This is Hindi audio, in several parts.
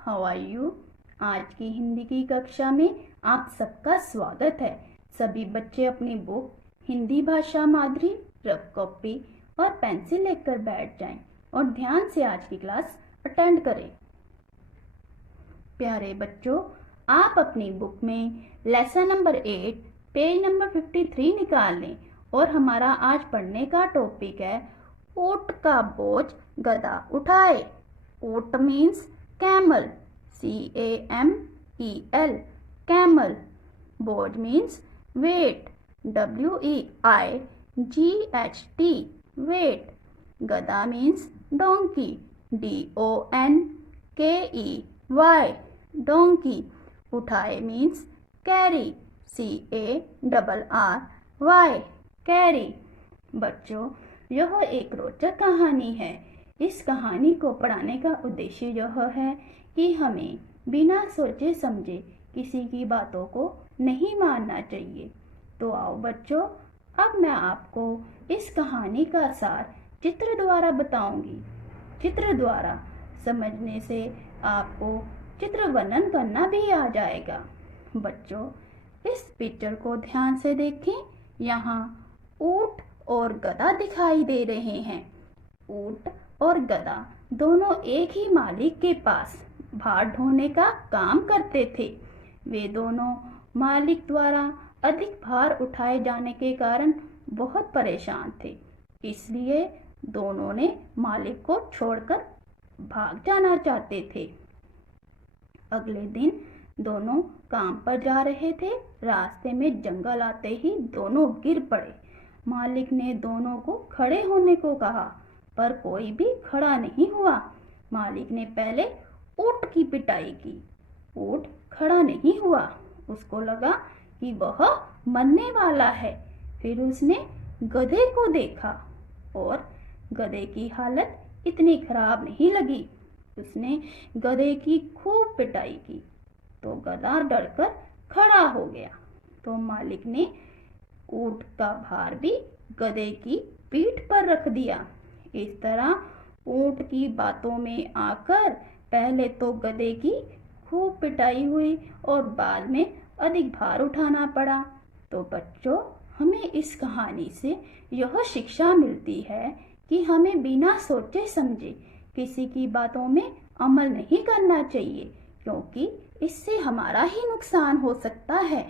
How are you. आज की हिंदी की कक्षा में आप सबका स्वागत है। सभी बच्चे अपनी बुक हिंदी भाषा माधुरी, रफ कॉपी और पेंसिल लेकर बैठ जाएं और ध्यान से आज की क्लास अटेंड करें। प्यारे बच्चों, आप अपनी बुक में लेसन नंबर 8 पेज नंबर 53 निकाल लें और हमारा आज पढ़ने का टॉपिक है ऊंट का बोझ गधा उठाए। ऊंट मीन्स camel, CAMEL, camel. बोझ means weight, WEIGHT, weight. गधा means donkey, DONKEY, donkey. उठाए means carry, CARRY, carry. बच्चों, यह एक रोचक कहानी है। इस कहानी को पढ़ाने का उद्देश्य यह है कि हमें बिना सोचे समझे किसी की बातों को नहीं मानना चाहिए। तो आओ बच्चों, अब मैं आपको इस कहानी का सार चित्र द्वारा बताऊंगी। चित्र द्वारा समझने से आपको चित्र वर्णन करना भी आ जाएगा। बच्चों, इस पिक्चर को ध्यान से देखें। यहाँ ऊंट और गधा दिखाई दे रहे हैं। ऊंट और गधा दोनों एक ही मालिक के पास भार ढोने का काम करते थे। वे दोनों मालिक द्वारा अधिक भार उठाए जाने के कारण बहुत परेशान थे, इसलिए दोनों ने मालिक को छोड़कर भाग जाना चाहते थे। अगले दिन दोनों काम पर जा रहे थे। रास्ते में जंगल आते ही दोनों गिर पड़े। मालिक ने दोनों को खड़े होने को कहा, पर कोई भी खड़ा नहीं हुआ। मालिक ने पहले ऊंट की पिटाई की। ऊंट खड़ा नहीं हुआ। उसको लगा कि वह मरने वाला है। फिर उसने गधे को देखा और गधे की हालत इतनी खराब नहीं लगी। उसने गधे की खूब पिटाई की तो गधा डरकर खड़ा हो गया। तो मालिक ने ऊंट का भार भी गधे की पीठ पर रख दिया। इस तरह ऊंट की बातों में आकर पहले तो गधे की खूब पिटाई हुई और बाद में अधिक भार उठाना पड़ा। तो बच्चों, हमें इस कहानी से यह शिक्षा मिलती है कि हमें बिना सोचे समझे किसी की बातों में अमल नहीं करना चाहिए, क्योंकि इससे हमारा ही नुकसान हो सकता है।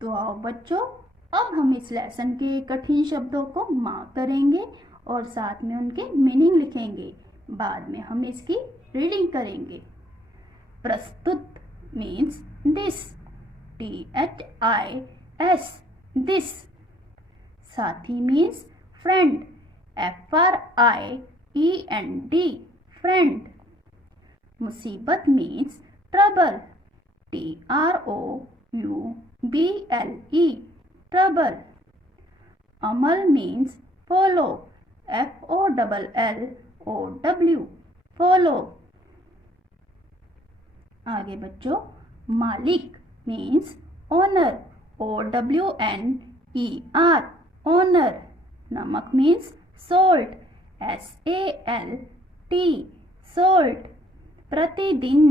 तो आओ बच्चों, अब हम इस लेसन के कठिन शब्दों को मार्क करेंगे और साथ में उनके मीनिंग लिखेंगे। बाद में हम इसकी रीडिंग करेंगे। प्रस्तुत मीन्स दिस, THIS, दिस। साथी मीन्स फ्रेंड, FRIEND, फ्रेंड। मुसीबत मीन्स ट्रबल, TROUBLE, trouble. अमल means follow, FOLLOW, follow. आगे बच्चों, मालिक means owner, OWNER, owner. नमक means salt, SALT, salt. प्रतिदिन,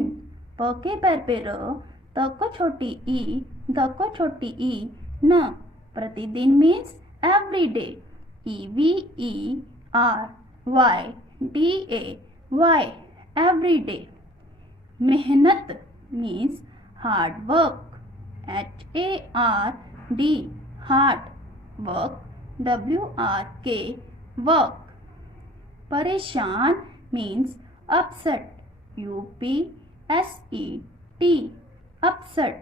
प के पैर पे र, त को छोटी ई, ध को छोटी ई, न। प्रतिदिन means every day, EVERYDAY, every day. मेहनत means hard work, HARD, hard work, WRK, work. परेशान means upset, UPSET, upset.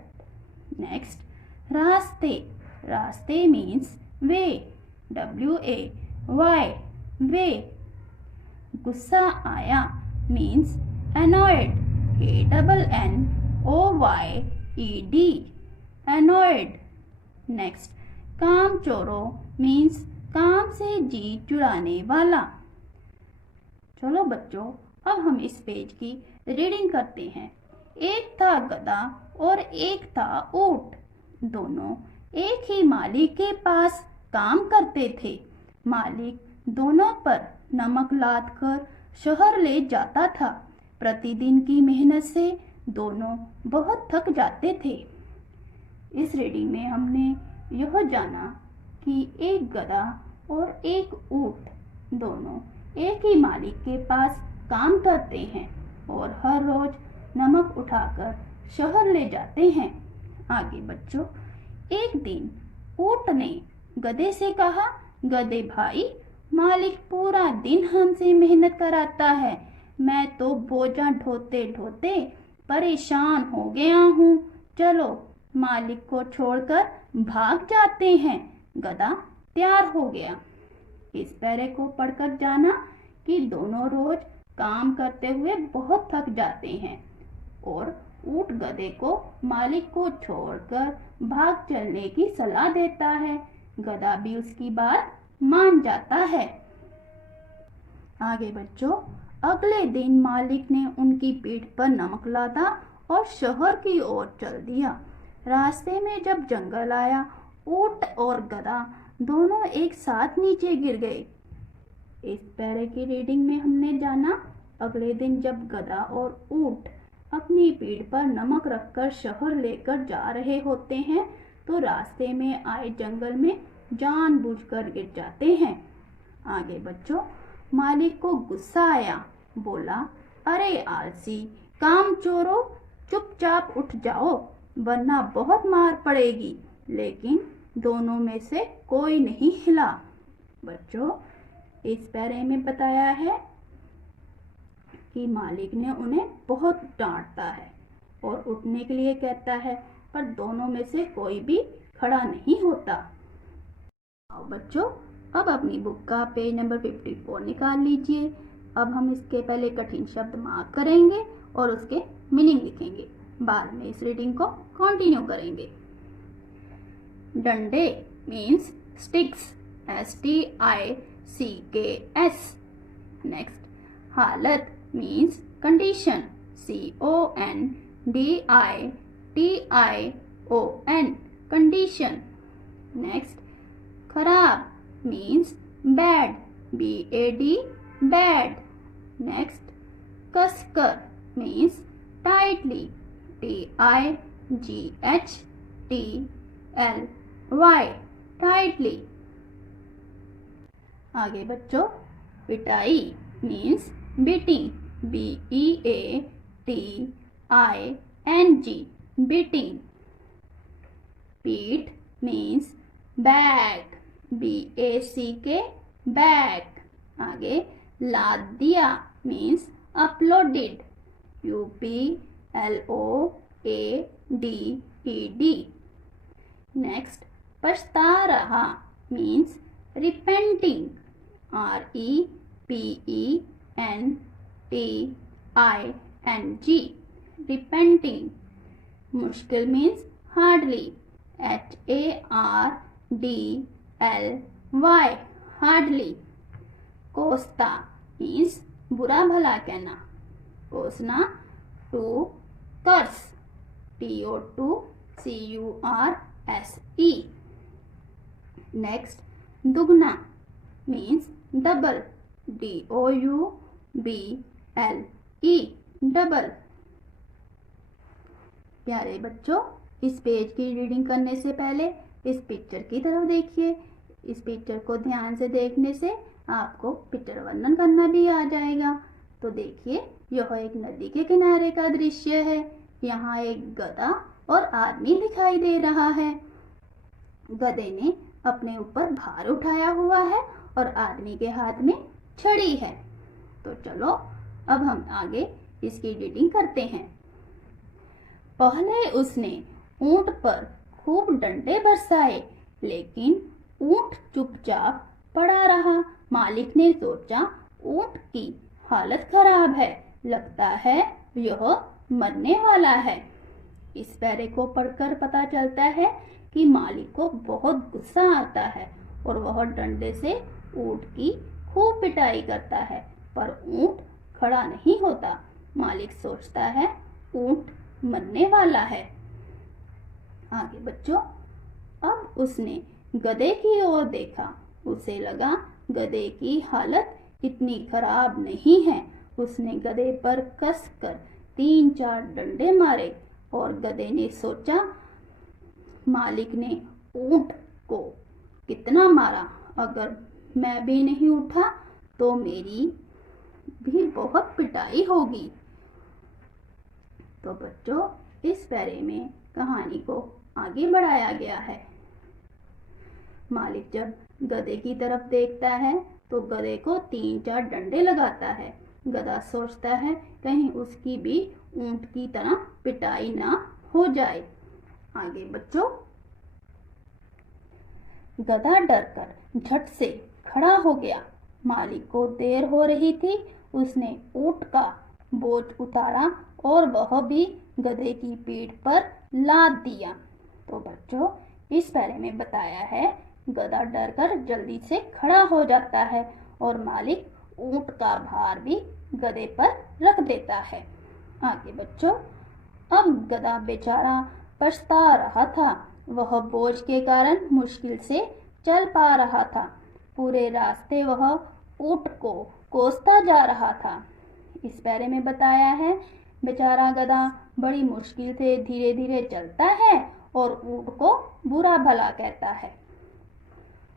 Next, रास्ते, रास्ते मीन्स वे, WAY, वे। गुस्सा आया means annoyed, ANNOYED, annoyed। Next, काम चोरों मीन्स काम से जी चुराने वाला। चलो बच्चों, अब हम इस पेज की रीडिंग करते हैं। एक था गधा और एक था ऊंट। दोनों एक ही मालिक के पास काम करते थे। मालिक दोनों पर नमक लाद कर शहर ले जाता था। प्रतिदिन की मेहनत से दोनों बहुत थक जाते थे। इस रीडिंग में हमने यह जाना कि एक गधा और एक ऊंट दोनों एक ही मालिक के पास काम करते हैं और हर रोज नमक उठाकर शहर ले जाते हैं। आगे बच्चों, एक दिन ऊंट ने गधे से कहा, गधे भाई, मालिक पूरा दिन हमसे मेहनत कराता है, मैं तो बोझा ढोते ढोते परेशान हो गया हूँ, चलो मालिक को छोड़कर भाग जाते हैं। गधा तैयार हो गया। इस पैरे को पढ़कर जाना कि दोनों रोज काम करते हुए बहुत थक जाते हैं और ऊंट गधे को मालिक को छोड़कर भाग चलने की सलाह देता है। गधा भी उसकी बात मान जाता है। आगे बच्चों, अगले दिन मालिक ने उनकी पीठ पर नमक लादा और शहर की ओर चल दिया। रास्ते में जब जंगल आया, ऊंट और गधा दोनों एक साथ नीचे गिर गए। इस पैरे की रीडिंग में हमने जाना, अगले दिन जब गधा और ऊंट अपनी पीठ पर नमक रखकर शहर लेकर जा रहे होते हैं तो रास्ते में आए जंगल में जानबूझकर गिर जाते हैं। आगे बच्चों, मालिक को गुस्सा आया, बोला, अरे आलसी काम चोरों, चुपचाप उठ जाओ वरना बहुत मार पड़ेगी। लेकिन दोनों में से कोई नहीं हिला। बच्चों, इस पैरे में बताया है कि मालिक ने उन्हें बहुत डांटता है और उठने के लिए कहता है, पर दोनों में से कोई भी खड़ा नहीं होता। आओ बच्चों, अब अपनी बुक का पेज नंबर 54 निकाल लीजिए। अब हम इसके पहले कठिन शब्द मार्क करेंगे और उसके मीनिंग लिखेंगे। बाद में इस रीडिंग को कंटिन्यू करेंगे। डंडे मीन्स स्टिक्स, STICKS। नेक्स्ट, हालत means condition, CONDITION, condition. Next, खराब means bad, BAD, bad. Next, कसकर means tightly, TIGHTLY, tightly. आगे बच्चों, पिटाई means beating, BEATING, beating. Pete means bag, BACK, bag. आगे, लाद दिया means uploaded, UPLOADED. Next, पछता रहा means repenting, REPENTING, repenting. मुश्किल means hardly, HARDLY, hardly. कोसता means बुरा भला कहना, कोसना to curse, TOTCURSE. Next, दुगना means double, DOUBLE, double. प्यारे बच्चों, इस पेज की रीडिंग करने से पहले इस पिक्चर की तरफ देखिए। इस पिक्चर को ध्यान से देखने से आपको पिक्चर वर्णन करना भी आ जाएगा। तो देखिए, यह एक नदी के किनारे का दृश्य है। यहाँ एक गधा और आदमी दिखाई दे रहा है। गधे ने अपने ऊपर भार उठाया हुआ है और आदमी के हाथ में छड़ी है। तो चलो अब हम आगे इसकी रीडिंग करते हैं। पहले उसने ऊंट पर खूब डंडे बरसाए, लेकिन ऊंट चुपचाप पड़ा रहा। मालिक ने सोचा, ऊंट की हालत खराब है, लगता है यह मरने वाला है। इस पैरे को पढ़कर पता चलता है कि मालिक को बहुत गुस्सा आता है और वह डंडे से ऊंट की खूब पिटाई करता है, पर ऊंट खड़ा नहीं होता। मालिक सोचता है ऊंट मरने वाला है। आगे बच्चों, अब उसने गधे की ओर देखा। उसे लगा गधे की हालत इतनी खराब नहीं है उसने गधे पर कसकर 3-4 डंडे मारे और गधे ने सोचा, मालिक ने ऊंट को कितना मारा, अगर मैं भी नहीं उठा तो मेरी भी बहुत पिटाई होगी। तो बच्चों, इस पैरे में कहानी को आगे बढ़ाया गया है। मालिक जब गधे की तरफ देखता है तो गधे को 3-4 डंडे लगाता है। गधा सोचता है कहीं उसकी भी ऊंट की तरह पिटाई ना हो जाए। आगे बच्चों, गधा डरकर झट से खड़ा हो गया। मालिक को देर हो रही थी। उसने ऊंट का बोझ उतारा और वह भी गधे की पीठ पर लाद दिया। तो बच्चों, इस पैरे में बताया है गधा डरकर जल्दी से खड़ा हो जाता है और मालिक ऊंट का भार भी गधे पर रख देता है। आगे बच्चों, अब गधा बेचारा पछता रहा था। वह बोझ के कारण मुश्किल से चल पा रहा था। पूरे रास्ते वह ऊंट को कोसता जा रहा था। इस पैरे में बताया है बेचारा गधा बड़ी मुश्किल से धीरे धीरे चलता है और ऊंट को बुरा भला कहता है।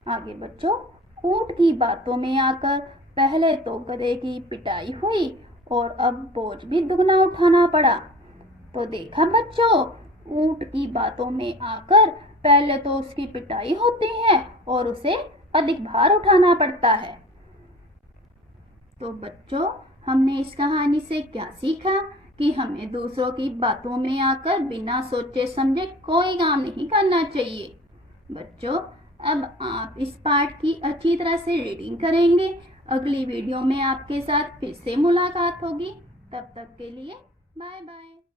आगे बच्चों, ऊंट की बातों में आकर पहले तो गधे की पिटाई हुई और अब बोझ भी दुगना उठाना पड़ा। तो देखा बच्चों, ऊंट की बातों में आकर पहले तो उसकी पिटाई होती है और उसे अधिक भार उठाना पड़ता है। तो बच्चों, हमने इस कहानी से क्या सीखा कि हमें दूसरों की बातों में आकर बिना सोचे समझे कोई काम नहीं करना चाहिए। बच्चों, अब आप इस पाठ की अच्छी तरह से रीडिंग करेंगे। अगली वीडियो में आपके साथ फिर से मुलाकात होगी। तब तक के लिए बाय बाय।